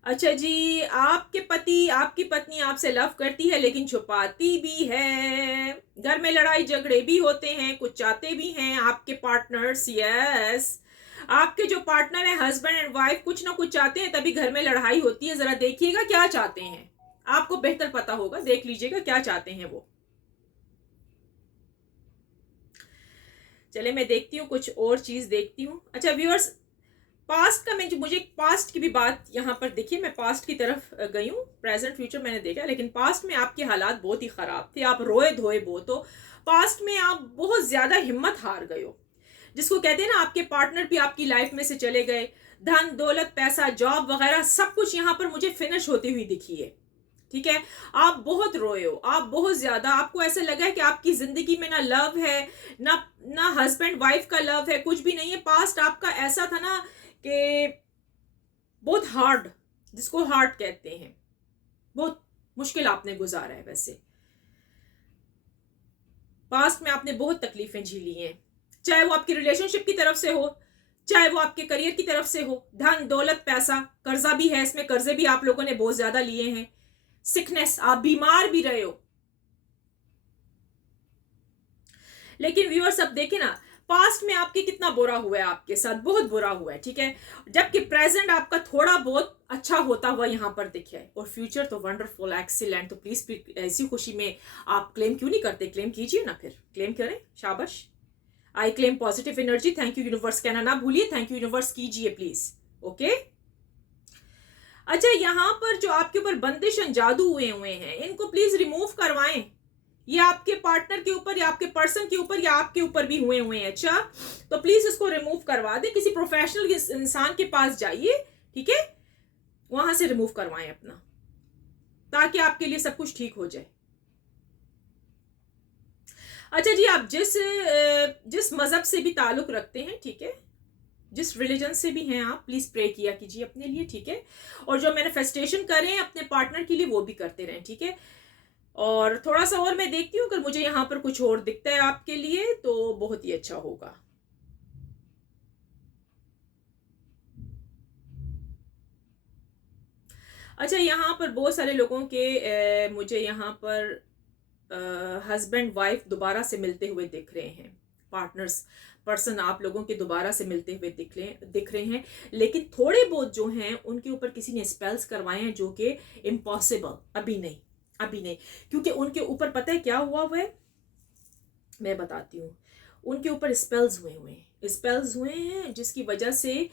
अच्छा जी, आपके पति, आपकी पत्नी आपसे लव करती है लेकिन छुपाती भी है। घर में लड़ाई झगड़े भी होते हैं, कुछ चाहते भी हैं आपके पार्टनर्स, यस। आपके जो पार्टनर है, हस्बैंड एंड वाइफ, कुछ ना कुछ चाहते हैं, तभी घर में लड़ाई होती है। जरा देखिएगा क्या चाहते हैं, आपको बेहतर पता होगा, देख लीजिएगा क्या चाहते हैं वो। चले मैं देखती हूँ, कुछ और चीज देखती हूँ। अच्छा व्यूअर्स, पास्ट का मुझे पास्ट की भी बात यहाँ पर देखिए, मैं पास्ट की तरफ गई हूँ, प्रेजेंट फ्यूचर मैंने देखा, लेकिन पास्ट में आपके हालात बहुत ही खराब थे, आप रोए धोए बहुत हो। पास्ट में आप बहुत ज्यादा हिम्मत हार गए हो, जिसको कहते हैं ना, आपके पार्टनर भी आपकी लाइफ में से चले गए, धन दौलत पैसा जॉब वगैरह सब कुछ यहाँ पर मुझे फिनिश होती हुई दिखी है। ठीक है। आप बहुत रोए हो, आप बहुत ज्यादा, आपको ऐसा लगा है कि आपकी जिंदगी में ना लव है, ना ना हस्बैंड वाइफ का लव है, कुछ भी नहीं है। पास्ट आपका ऐसा था ना कि बहुत हार्ड, जिसको हार्ड कहते हैं, बहुत मुश्किल आपने गुजारा है। वैसे पास्ट में आपने बहुत तकलीफें झेली हैं, चाहे वो आपकी रिलेशनशिप की तरफ से हो, चाहे वो आपके करियर की तरफ से हो, धन दौलत पैसा, कर्जा भी है इसमें, कर्जे भी आप लोगों ने बहुत ज्यादा लिए हैं, सिकनेस, आप बीमार भी रहे हो। लेकिन व्यूअर्स अब देखे ना, पास्ट में आपके कितना बुरा हुआ है, आपके साथ बहुत बुरा हुआ है, ठीक है। जबकि प्रेजेंट आपका थोड़ा बहुत अच्छा होता हुआ यहाँ पर दिखे है, और फ्यूचर तो वंडरफुल एक्सीलेंट। तो प्लीज ऐसी खुशी में आप क्लेम क्यों नहीं करते? क्लेम कीजिए ना, फिर क्लेम करें, शाबाश। I claim positive energy, thank you universe कहना ना भूलिए, थैंक यू यूनिवर्स कीजिए प्लीज, ओके। अच्छा, यहाँ पर जो आपके ऊपर बंदिश जादू हुए हुए हैं, इनको प्लीज रिमूव करवाएं। ये आपके पार्टनर के ऊपर या आपके पर्सन के ऊपर या आपके ऊपर भी हुए हुए हैं, अच्छा, तो प्लीज इसको रिमूव करवा दें। किसी प्रोफेशनल इंसान के पास जाइए, ठीक है, वहां से रिमूव करवाएं अपना, ताकि आपके लिए सब कुछ ठीक हो जाए। अच्छा जी, आप जिस मजहब से भी ताल्लुक रखते हैं, ठीक है, जिस रिलीजन से भी हैं आप, प्लीज प्रे किया कीजिए अपने लिए, ठीक है। और जो मैनिफेस्टेशन करें अपने पार्टनर के लिए, वो भी करते रहें, ठीक है। और थोड़ा सा और मैं देखती हूँ, अगर मुझे यहाँ पर कुछ और दिखता है आपके लिए तो बहुत ही अच्छा होगा। अच्छा, यहाँ पर बहुत सारे लोगों के मुझे यहाँ पर हस्बैंड वाइफ दोबारा से मिलते हुए दिख रहे हैं, पार्टनर्स पर्सन आप लोगों के दोबारा से मिलते हुए दिख रहे हैं। लेकिन थोड़े बहुत जो हैं उनके ऊपर किसी ने स्पेल्स करवाए हैं, जो कि इम्पॉसिबल, अभी नहीं, अभी नहीं। क्योंकि उनके ऊपर पता है क्या हुआ हुआ है, मैं बताती हूँ। उनके ऊपर स्पेल्स हुए हैं जिसकी वजह से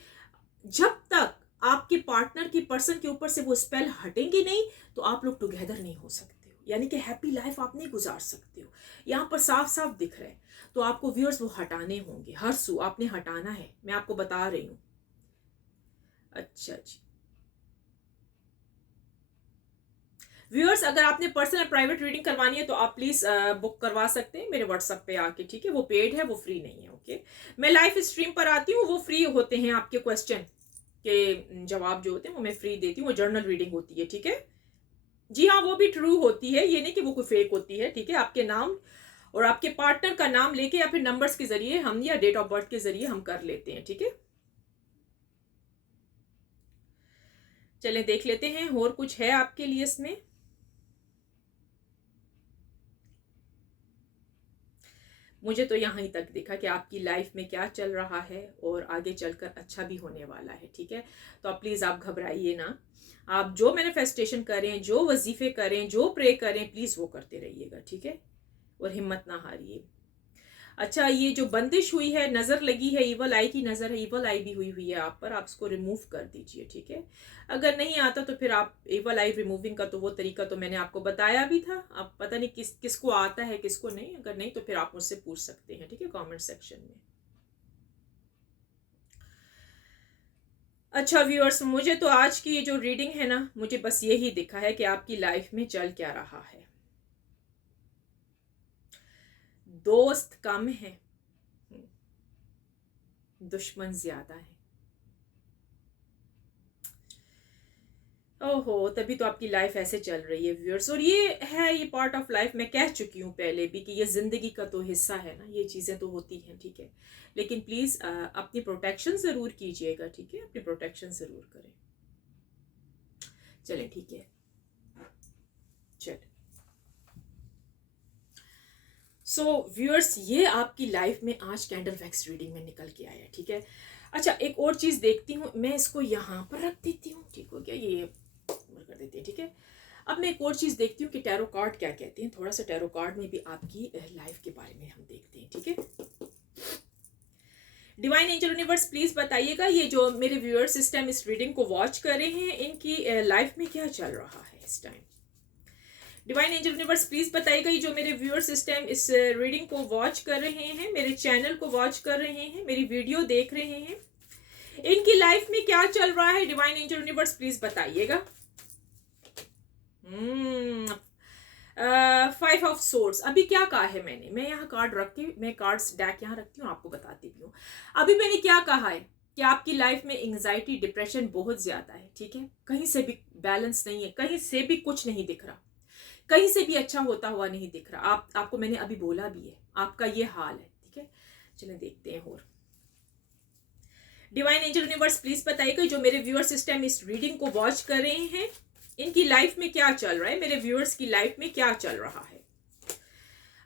जब तक आपके पार्टनर की पर्सन के ऊपर से वो स्पेल हटेंगे नहीं, तो आप लोग टुगेदर नहीं हो सकते हो, यानी कि हैप्पी लाइफ आप नहीं गुजार सकते हो। यहाँ पर साफ साफ दिख रहा है। तो आपको व्यूअर्स वो हटाने होंगे, हर सू आपने हटाना है, मैं आपको बता रही हूँ। अच्छा जी व्यूअर्स, अगर आपने पर्सनल प्राइवेट रीडिंग करवानी है तो आप प्लीज बुक करवा सकते हैं मेरे व्हाट्सएप पे आके, ठीक है। वो पेड है, वो फ्री नहीं है, ओके। मैं लाइव स्ट्रीम पर आती हूँ, वो फ्री होते हैं, आपके क्वेश्चन के जवाब जो होते हैं वो मैं फ्री देती हूँ, वो जर्नल रीडिंग होती है, ठीक है। जी हाँ, वो भी ट्रू होती है, ये नहीं कि वो कोई फेक होती है, ठीक है। आपके नाम और आपके पार्टनर का नाम लेके या फिर नंबर्स के जरिए हम, या डेट ऑफ बर्थ के जरिए हम कर लेते हैं, ठीक है। चलें देख लेते हैं और कुछ है आपके लिए इसमें। मुझे तो यहाँ ही तक दिखा कि आपकी लाइफ में क्या चल रहा है और आगे चलकर अच्छा भी होने वाला है, ठीक है। तो आप प्लीज़ आप घबराइए ना, आप जो मैनिफेस्टेशन करें, जो वजीफे करें, जो प्रे करें, प्लीज़ वो करते रहिएगा, ठीक है। और हिम्मत ना हारिए। अच्छा, ये जो बंदिश हुई है, नज़र लगी है, इवल आई की नज़र है, इवल आई भी हुई हुई है आप पर, आप उसको रिमूव कर दीजिए, ठीक है। अगर नहीं आता तो फिर आप इवल आई रिमूविंग का तो वो तरीका तो मैंने आपको बताया भी था। अब पता नहीं किसको आता है किसको नहीं, अगर नहीं तो फिर आप मुझसे पूछ सकते हैं, ठीक है, कमेंट सेक्शन में। अच्छा व्यूअर्स, मुझे तो आज की ये जो रीडिंग है ना, मुझे बस यही दिखा है कि आपकी लाइफ में चल क्या रहा है। दोस्त कम है, दुश्मन ज्यादा है। ओहो, तभी तो आपकी लाइफ ऐसे चल रही है व्यूअर्स। और ये है, ये पार्ट ऑफ लाइफ, मैं कह चुकी हूँ पहले भी कि ये जिंदगी का तो हिस्सा है ना, ये चीज़ें तो होती हैं, ठीक है। लेकिन प्लीज़ अपनी प्रोटेक्शन ज़रूर कीजिएगा, ठीक है, अपनी प्रोटेक्शन ज़रूर करें। चलें ठीक है, चल। सो व्यूअर्स, ये आपकी लाइफ में आज कैंडल वैक्स रीडिंग में निकल के आया, ठीक है। अच्छा, एक और चीज़ देखती हूँ, मैं इसको यहाँ पर रख देती हूँ, ठीक हो गया, ये कर देती है, ठीक है। अब मैं एक और चीज़ देखती हूँ कि टैरो कार्ड क्या कहते हैं, थोड़ा सा टैरो कार्ड में भी आपकी लाइफ के बारे में हम देखते हैं, ठीक है। डिवाइन एंजल यूनिवर्स प्लीज बताइएगा, ये जो मेरे व्यूअर्स इस टाइम इस रीडिंग को वॉच कर रहे हैं, इनकी लाइफ में क्या चल रहा है इस time. Divine angel universe please बताइएगा, ये जो मेरे व्यूअर्स इस टाइम इस रीडिंग को वॉच कर रहे हैं, मेरे चैनल को वॉच कर रहे हैं, मेरी वीडियो देख रहे हैं, इनकी लाइफ में क्या चल रहा है। डिवाइन एंजल यूनिवर्स प्लीज बताइएगा। फाइव ऑफ सोर्स, अभी क्या कहा है मैंने, मैं यहाँ कार्ड रख के, मैं कार्ड्स डेक यहाँ रखती हूँ, आपको बताती भी हूँ। अभी मैंने क्या कहा है कि आपकी लाइफ में एंजाइटी डिप्रेशन बहुत ज्यादा है, ठीक है, कहीं से भी बैलेंस नहीं है, कहीं से भी कुछ नहीं दिख रहा, कहीं से भी अच्छा होता हुआ नहीं दिख रहा। आपको मैंने अभी बोला भी है, आपका ये हाल है, ठीक है। चलिए देखते हैं। और डिवाइन एंजल यूनिवर्स प्लीज बताइएगा, जो मेरे व्यूअर सिस्टम इस रीडिंग को वॉच कर रहे हैं, इनकी लाइफ में क्या चल रहा है, मेरे व्यूअर्स की लाइफ में क्या चल रहा है।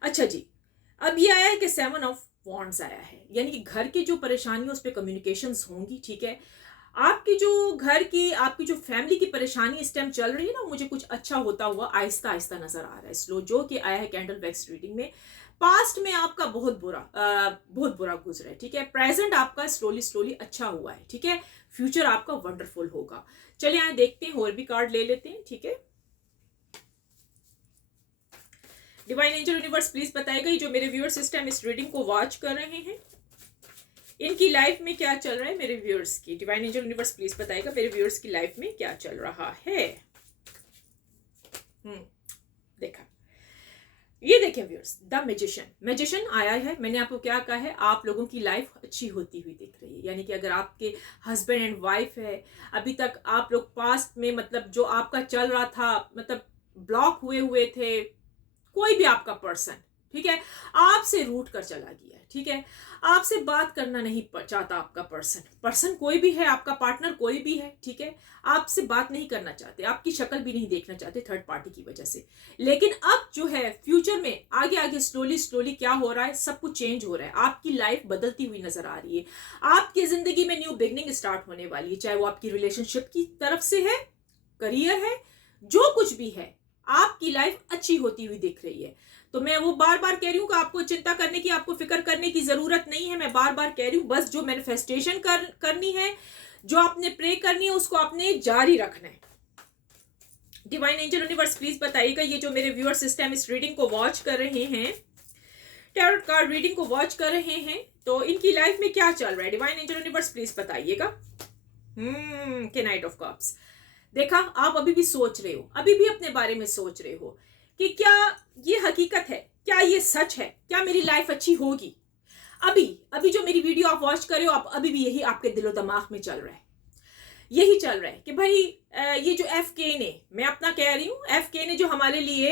अच्छा जी, अब ये आया है कि 7 ऑफ वॉन्ड्स आया है, यानी कि घर की जो परेशानी उस पर कम्युनिकेशंस होंगी, ठीक है। आपकी जो घर की, आपकी जो फैमिली की परेशानी इस टाइम चल रही है ना, मुझे कुछ अच्छा होता हुआ आहिस्ता आहिस्ता नजर आ रहा है, स्लो, जो कि आया है कैंडल वैक्स रीडिंग में। पास्ट में आपका बहुत बुरा गुजरा है, ठीक है। प्रेजेंट आपका स्लोली स्लोली अच्छा हुआ है, ठीक है। फ्यूचर आपका वंडरफुल होगा। चलिए आए देखते हैं, और भी कार्ड ले लेते हैं, ठीक है। डिवाइन एंजल यूनिवर्स प्लीज बताएगा, जो मेरे व्यूअर सिस्टम इस रीडिंग को वॉच कर रहे हैं, इनकी लाइफ में क्या चल रहा है, मेरे व्यूअर्स की। डिवाइन एंजल यूनिवर्स प्लीज बताएगा, मेरे व्यूअर्स की लाइफ में क्या चल रहा है। देखा, ये देखें व्यूअर्स, द मैजिशियन आया है। मैंने आपको क्या कहा है, आप लोगों की लाइफ अच्छी होती हुई दिख रही है, यानी कि अगर आपके हस्बैंड एंड वाइफ है, अभी तक आप लोग पास्ट में, मतलब जो आपका चल रहा था, मतलब ब्लॉक हुए थे, कोई भी आपका पर्सन, ठीक है, आपसे रूठ कर चला गया है, ठीक है, आपसे बात करना नहीं चाहता आपका पर्सन कोई भी है, आपका पार्टनर कोई भी है, ठीक है, आपसे बात नहीं करना चाहते, आपकी शक्ल भी नहीं देखना चाहते थर्ड पार्टी की वजह से। लेकिन अब जो है फ्यूचर में आगे आगे स्लोली स्लोली क्या हो रहा है, सब कुछ चेंज हो रहा है, आपकी लाइफ बदलती हुई नजर आ रही है, आपकी जिंदगी में न्यू बिगनिंग स्टार्ट होने वाली है, चाहे वो आपकी रिलेशनशिप की तरफ से है, करियर है, जो कुछ भी है, आपकी लाइफ अच्छी होती हुई दिख रही है। तो मैं वो बार बार कह रही हूँ कि आपको चिंता करने की, आपको फिक्र करने की जरूरत नहीं है। मैं बार बार कह रही हूँ, बस जो मैनिफेस्टेशन करनी है, जो आपने प्रे करनी है, उसको आपने जारी रखना है। डिवाइन एंजल यूनिवर्स प्लीज बताइएगा, ये जो मेरे व्यूअर सिस्टम इस रीडिंग को वॉच कर रहे हैं, टैरोट कार्ड रीडिंग को वॉच कर रहे हैं, तो इनकी लाइफ में क्या चल रहा है, डिवाइन एंजल यूनिवर्स प्लीज बताइएगा। के नाइट ऑफ कप्स। देखा, आप अभी भी सोच रहे हो, अभी भी अपने बारे में सोच रहे हो कि क्या ये हकीकत है, क्या ये सच है, क्या मेरी लाइफ अच्छी होगी। अभी अभी जो मेरी वीडियो आप वॉच कर रहे हो, आप अभी भी यही आपके दिलो दिमाग में चल रहा है, यही चल रहा है कि भाई ये जो FK ने, मैं अपना कह रही हूँ, FK ने जो हमारे लिए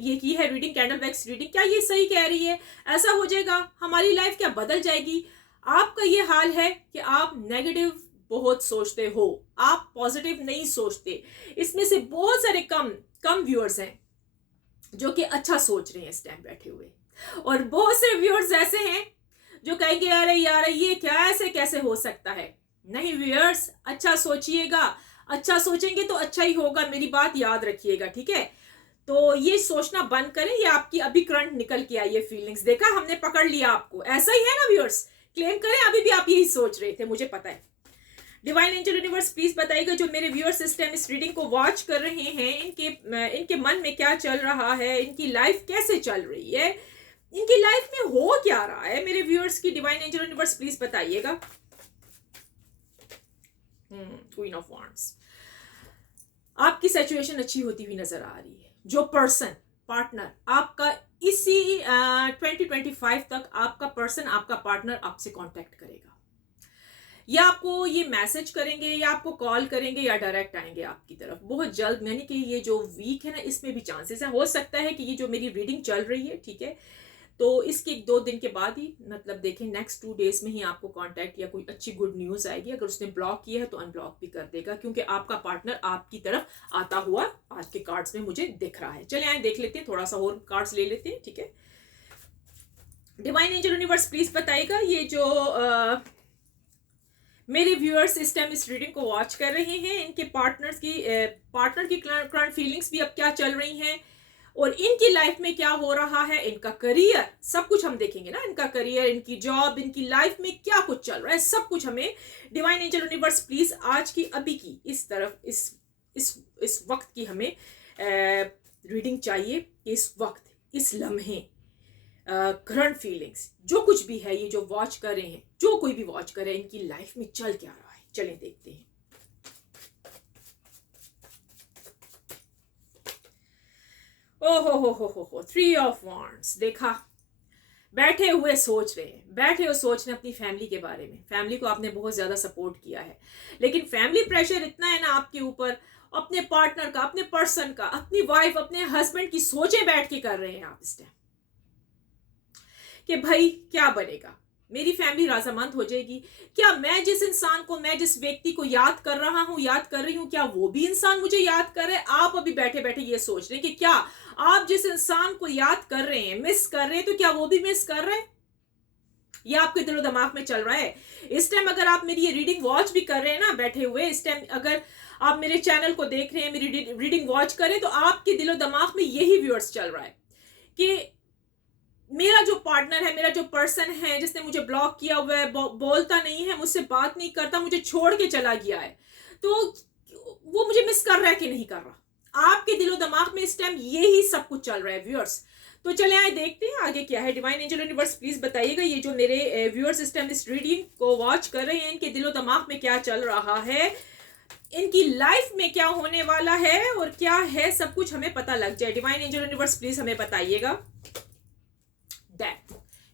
ये की है रीडिंग, कैंडल वैक्स रीडिंग, क्या ये सही कह रही है, ऐसा हो जाएगा, हमारी लाइफ क्या बदल जाएगी। आपका ये हाल है कि आप नेगेटिव बहुत सोचते हो, आप पॉजिटिव नहीं सोचते। इसमें से बहुत सारे कम व्यूअर्स हैं जो कि अच्छा सोच रहे हैं इस टाइम बैठे हुए, और बहुत से व्यूअर्स ऐसे हैं जो कहेंगे अरे यार ये क्या, ऐसे कैसे हो सकता है। नहीं व्यूअर्स, अच्छा सोचिएगा, अच्छा सोचेंगे तो अच्छा ही होगा, मेरी बात याद रखिएगा, ठीक है। तो ये सोचना बंद करें, ये आपकी अभी करंट निकल के आई है फीलिंग्स, देखा हमने पकड़ लिया आपको, ऐसा ही है ना व्यूअर्स, क्लेम करें, अभी भी आप यही सोच रहे थे, मुझे पता है। डिवाइन एंजल यूनिवर्स प्लीज बताइएगा, जो मेरे व्यूअर सिस्टम इस रीडिंग को वॉच कर रहे हैं, इनके मन में क्या चल रहा है, इनकी लाइफ कैसे चल रही है, इनकी लाइफ में हो क्या रहा है, मेरे व्यूअर्स की। डिवाइन एंजल यूनिवर्स प्लीज बताइएगा। क्वीन ऑफ वॉन्ड्स, आपकी सिचुएशन अच्छी होती हुई नजर आ रही है। जो पर्सन, पार्टनर आपका, इसी 2025 तक आपका पर्सन, आपका पार्टनर आपसे कांटेक्ट करेगा, या आपको ये मैसेज करेंगे, या आपको कॉल करेंगे, या डायरेक्ट आएंगे आपकी तरफ बहुत जल्द। यानी कि ये जो वीक है ना, इसमें भी चांसेस है, हो सकता है कि ये जो मेरी रीडिंग चल रही है, ठीक है, तो इसके 2 दिन के बाद ही, मतलब देखें नेक्स्ट 2 डेज में ही आपको कांटेक्ट या कोई अच्छी गुड न्यूज़ आएगी। अगर उसने ब्लॉक किया है तो अनब्लॉक भी कर देगा, क्योंकि आपका पार्टनर आपकी तरफ आता हुआ आज के कार्ड्स में मुझे दिख रहा है। चलिए आए देख लेते हैं, थोड़ा सा और कार्ड्स ले लेते हैं, ठीक है। डिवाइन एंजल यूनिवर्स प्लीज बताइएगा, ये जो मेरे व्यूअर्स इस टाइम इस रीडिंग को वॉच कर रहे हैं, इनके पार्टनर की करंट फीलिंग्स भी अब क्या चल रही हैं, और इनकी लाइफ में क्या हो रहा है, इनका करियर, सब कुछ हम देखेंगे ना, इनका करियर, इनकी जॉब, इनकी लाइफ में क्या कुछ चल रहा है, सब कुछ हमें डिवाइन एंजल यूनिवर्स प्लीज आज की, अभी की, इस तरफ, इस वक्त की हमें रीडिंग चाहिए। इस वक्त, इस लम्हे, करंट फीलिंग्स, जो कुछ भी है, ये जो वॉच कर रहे हैं, जो कोई भी वॉच करे, इनकी लाइफ में चल क्या रहा है, चलें देखते हैं। ओ हो, 3 ऑफ वांड्स देखा। बैठे हुए सोच रहे हैं, बैठे हुए सोच रहे हैं अपनी फैमिली के बारे में। फैमिली को आपने बहुत ज्यादा सपोर्ट किया है, लेकिन फैमिली प्रेशर इतना है ना आपके ऊपर, अपने पार्टनर का, अपने पर्सन का, अपनी वाइफ, अपने हस्बैंड की सोचें बैठ के कर रहे हैं आप इस टाइम कि भाई क्या बनेगा, मेरी फैमिली राजामंद हो जाएगी क्या, मैं जिस इंसान को, मैं जिस व्यक्ति को याद कर रहा हूं, याद कर रही हूं, क्या वो भी इंसान मुझे याद कर रहे हैं। आप अभी बैठे बैठे ये सोच रहे हैं कि क्या आप जिस इंसान को याद कर रहे हैं, मिस कर रहे हैं, तो क्या वो भी मिस कर रहे हैं। ये आपके दिलो दिमाग में चल रहा है इस टाइम। अगर आप मेरी ये रीडिंग वॉच भी कर रहे हैं ना बैठे हुए इस टाइम, अगर आप मेरे चैनल को देख रहे हैं, मेरी रीडिंग वॉच करें, तो आपके दिलो दिमाग में यही व्यूअर्स चल रहा है कि मेरा जो पार्टनर है, मेरा जो पर्सन है जिसने मुझे ब्लॉक किया हुआ है, बोलता नहीं है, मुझसे बात नहीं करता, मुझे छोड़ के चला गया है, तो वो मुझे मिस कर रहा है कि नहीं कर रहा। आपके दिलो दिमाग में इस टाइम यही सब कुछ चल रहा है व्यूअर्स। तो चले आए देखते हैं आगे क्या है। डिवाइन एंजल यूनिवर्स प्लीज बताइएगा, ये जो मेरे व्यूअर्स इस टाइम इस रीडिंग को वॉच कर रहे हैं, इनके दिलो दिमाग में क्या चल रहा है, इनकी लाइफ में क्या होने वाला है और क्या है, सब कुछ हमें पता लग जाए। डिवाइन एंजल यूनिवर्स प्लीज हमें बताइएगा। डेथ,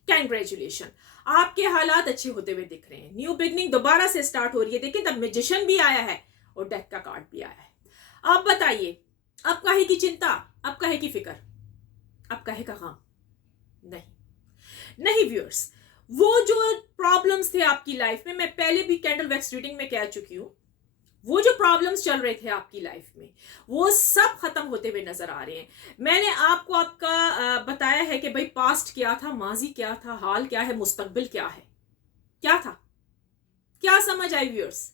कैंग्रेचुलेशन, आपके हालात अच्छे होते हुए दिख रहे हैं, न्यू बिगनिंग दोबारा से स्टार्ट हो रही है। देखिए द मैजिशियन भी आया है और डेथ का कार्ड भी आया है। अब बताइए, अब काहे की चिंता, अब काहे की फिक्र, अब काहे का गम, नहीं नहीं व्यूअर्स। वो जो प्रॉब्लम्स थे आपकी लाइफ में, मैं पहले भी कैंडल वैक्स रीडिंग में कह चुकी हूं, वो जो प्रॉब्लम्स चल रहे थे आपकी लाइफ में, वो सब खत्म होते हुए नजर आ रहे हैं। मैंने आपको आपका बताया है कि भाई पास्ट क्या था, माजी क्या था, हाल क्या है, मुस्तकबिल क्या है, क्या था, क्या समझ आई व्यूअर्स।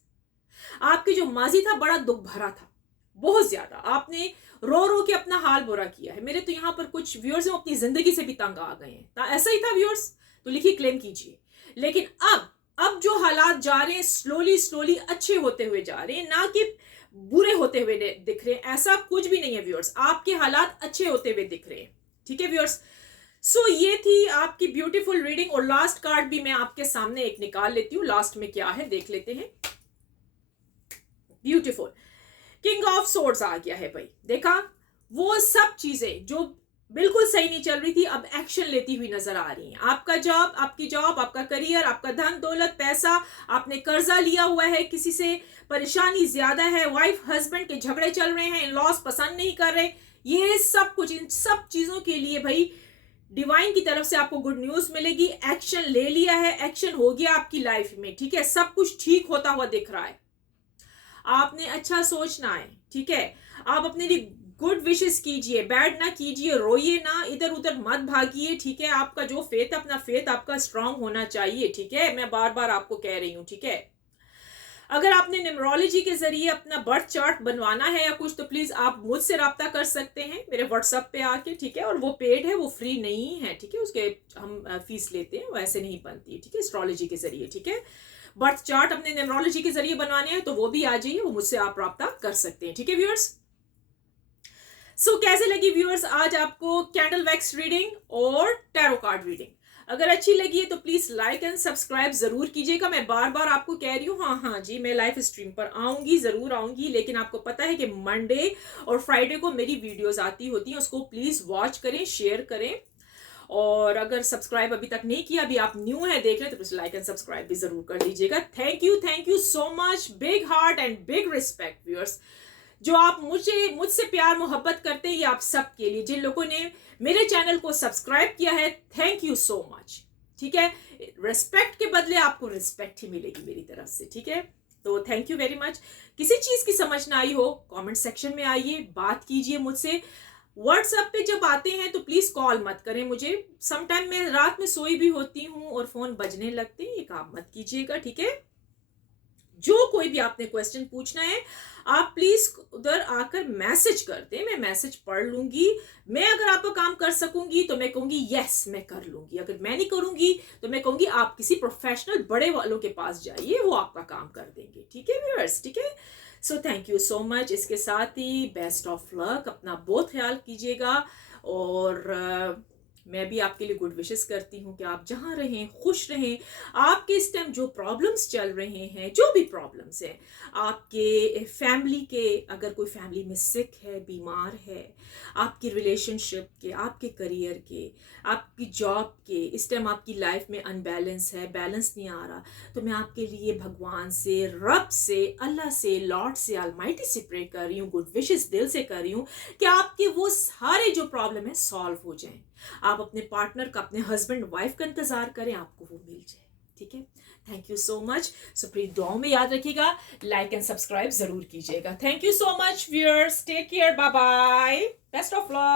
आपकी जो माजी था बड़ा दुख भरा था, बहुत ज्यादा आपने रो रो के अपना हाल बुरा किया है। मेरे तो यहाँ पर कुछ व्यूअर्स हैं अपनी जिंदगी से भी तंग आ गए हैं, ऐसा ही था व्यूअर्स, तो लिखिए क्लेम कीजिए। लेकिन अब जो हालात जा रहे हैं स्लोली स्लोली अच्छे होते हुए जा रहे हैं, ना कि बुरे होते हुए दिख रहे हैं, ऐसा कुछ भी नहीं है व्यूअर्स, आपके हालात अच्छे होते हुए दिख रहे हैं। ठीक है व्यूअर्स, सो ये थी आपकी ब्यूटीफुल रीडिंग। और लास्ट कार्ड भी मैं आपके सामने एक निकाल लेती हूँ, लास्ट में क्या है देख लेते हैं। ब्यूटीफुल किंग ऑफ सोर्ड्स आ गया है भाई। देखा, वो सब चीजें जो बिल्कुल सही नहीं चल रही थी अब एक्शन लेती हुई नजर आ रही हैं। आपका जॉब, आपकी जॉब, आपका करियर, आपका धन दौलत, पैसा, आपने कर्जा लिया हुआ है, किसी से परेशानी ज्यादा है, वाइफ हस्बैंड के झगड़े चल रहे हैं, लॉस पसंद नहीं कर रहे, ये सब कुछ, इन सब चीजों के लिए भाई डिवाइन की तरफ से आपको गुड न्यूज मिलेगी। एक्शन ले लिया है, एक्शन हो गया आपकी लाइफ में। ठीक है, सब कुछ ठीक होता हुआ दिख रहा है। आपने अच्छा सोचना है, ठीक है, आप अपने लिए गुड विशेस कीजिए, बैड ना कीजिए, रोइए ना, इधर उधर मत भागिए। ठीक है, आपका जो फेथ है, अपना फेथ आपका स्ट्रांग होना चाहिए। ठीक है, मैं बार बार आपको कह रही हूं। ठीक है, अगर आपने न्यूमरोलॉजी के जरिए अपना बर्थ चार्ट बनवाना है या कुछ, तो प्लीज आप मुझसे रब्ता कर सकते हैं मेरे व्हाट्सएप पे आके। ठीक है, और वो पेड है, वो फ्री नहीं है। ठीक है, उसके हम फीस लेते हैं, वैसे नहीं बनती है। ठीक है, एस्ट्रोलॉजी के जरिए। ठीक है, बर्थ चार्ट अपने न्यूमरोलॉजी के जरिए बनवाने हैं तो वो भी आ जाइए, वो मुझसे आप रब्ता कर सकते हैं। ठीक है व्यूअर्स, सो कैसे लगी व्यूअर्स आज आपको कैंडल वैक्स रीडिंग और टैरो कार्ड रीडिंग। अगर अच्छी लगी है तो प्लीज लाइक एंड सब्सक्राइब जरूर कीजिएगा। मैं बार बार आपको कह रही हूँ, हाँ जी, मैं लाइव स्ट्रीम पर आऊंगी, जरूर आऊंगी, लेकिन आपको पता है कि मंडे और फ्राइडे को मेरी वीडियोस आती होती हैं, उसको प्लीज वॉच करें, शेयर करें। और अगर सब्सक्राइब अभी तक नहीं किया, अभी आप न्यू है देख रहे हैं, तो प्लीज लाइक एंड सब्सक्राइब भी जरूर कर लीजिएगा। Thank you so much, big heart and big respect viewers. जो आप मुझसे प्यार मोहब्बत करते हैं, ये आप सबके लिए। जिन लोगों ने मेरे चैनल को सब्सक्राइब किया है, थैंक यू सो मच। ठीक है, रिस्पेक्ट के बदले आपको रिस्पेक्ट ही मिलेगी मेरी तरफ से। ठीक है, तो थैंक यू वेरी मच। किसी चीज की समझ ना आई हो, कमेंट सेक्शन में आइए, बात कीजिए मुझसे। व्हाट्सएप पे जब आते हैं तो प्लीज कॉल मत करें मुझे, समटाइम मैं रात में सोई भी होती हूँ और फोन बजने लगते हैं, ये काम मत कीजिएगा। ठीक है, जो कोई भी आपने क्वेश्चन पूछना है, आप प्लीज उधर आकर मैसेज कर दें, मैं मैसेज पढ़ लूंगी। मैं अगर आपका काम कर सकूंगी तो मैं कहूंगी यस मैं कर लूंगी, अगर मैं नहीं करूंगी तो मैं कहूंगी आप किसी प्रोफेशनल बड़े वालों के पास जाइए, वो आपका काम कर देंगे। ठीक है व्यूअर्स, ठीक है, so thank you so much. इसके साथ ही बेस्ट ऑफ लक, अपना बहुत ख्याल कीजिएगा और मैं भी आपके लिए गुड विशेस करती हूँ कि आप जहाँ रहें खुश रहें। आपके इस टाइम जो प्रॉब्लम्स चल रहे हैं, जो भी प्रॉब्लम्स हैं आपके फैमिली के, अगर कोई फैमिली में सिक है, बीमार है, आपकी रिलेशनशिप के, आपके करियर के, आपकी जॉब के, इस टाइम आपकी लाइफ में अनबैलेंस है, बैलेंस नहीं आ रहा, तो मैं आपके लिए भगवान से, रब से, अल्लाह से, लॉर्ड से, अलमाइटी से प्रे कर रही हूँ, गुड विशेस दिल से कर रही हूँ कि आपके वो सारे जो प्रॉब्लम है सॉल्व हो जाएं। आप अपने पार्टनर का, अपने हस्बैंड वाइफ का इंतजार करें, आपको वो मिल जाए। ठीक है, thank you so much. So please दुआओं में याद रखिएगा, लाइक एंड सब्सक्राइब जरूर कीजिएगा। Thank you so much viewers, take care, bye bye, best of luck.